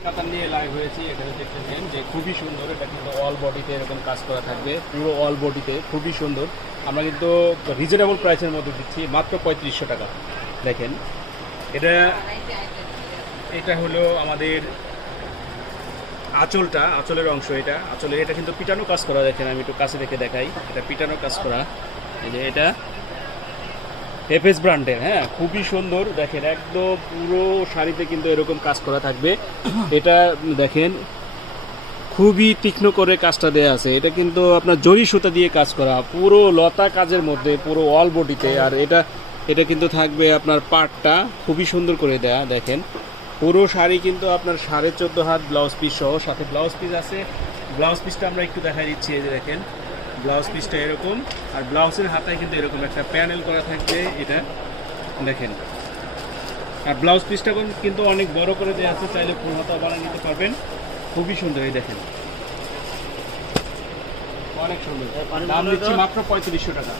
কাতান নিয়ে লাইভ হয়েছি, এখানে দেখতেছেন যে খুবই সুন্দর। এটা কিন্তু অল বডিতে এরকম কাজ করা থাকবে, পুরো অল বডিতে খুবই সুন্দর। আমরা কিন্তু রিজনেবল প্রাইসের মধ্যে দিচ্ছি, মাত্র 3500 টাকা। দেখেন এটা হলো আমাদের আঁচলটা, আঁচলের অংশ। এটা আঁচলের, এটা কিন্তু পিটানো কাজ করা। দেখেন আমি একটু কাছে থেকে দেখাই, এটা পিটানো কাজ করা। এই যে এটা এফএস ব্র্যান্ডের, হ্যাঁ, খুবই সুন্দর। দেখেন একদম পুরো শাড়িতে কিন্তু এরকম কাজ করা থাকবে। এটা দেখেন খুবই তীক্ষ্ণ করে কাজটা দেওয়া আছে। এটা কিন্তু আপনার জরি সুতা দিয়ে কাজ করা, পুরো লতা কাজের মধ্যে, পুরো অল বডিতে। আর এটা কিন্তু থাকবে আপনার পাটটা খুবই সুন্দর করে দেয়া। দেখেন পুরো শাড়ি কিন্তু আপনার 14.5 হাত ব্লাউজ পিস সহ, সাথে ব্লাউজ পিস আছে। ব্লাউজ পিসটা আমরা একটু দেখা দিচ্ছি। এই যে দেখেন ব্লাউজ পিসটা এরকম, আর ব্লাউজের হাতায় কিন্তু এরকম একটা প্যানেল করা থাকবে। এটা দেখেন, আর ব্লাউজ পিসটা কিন্তু অনেক বড় করে দেওয়া আছে, চাইলে ফুল হাতা বানিয়ে নিতে পারবেন। খুবই সুন্দর, এই দেখেন অনেক সুন্দর। দাম দিচ্ছি মাত্র 3500 টাকা।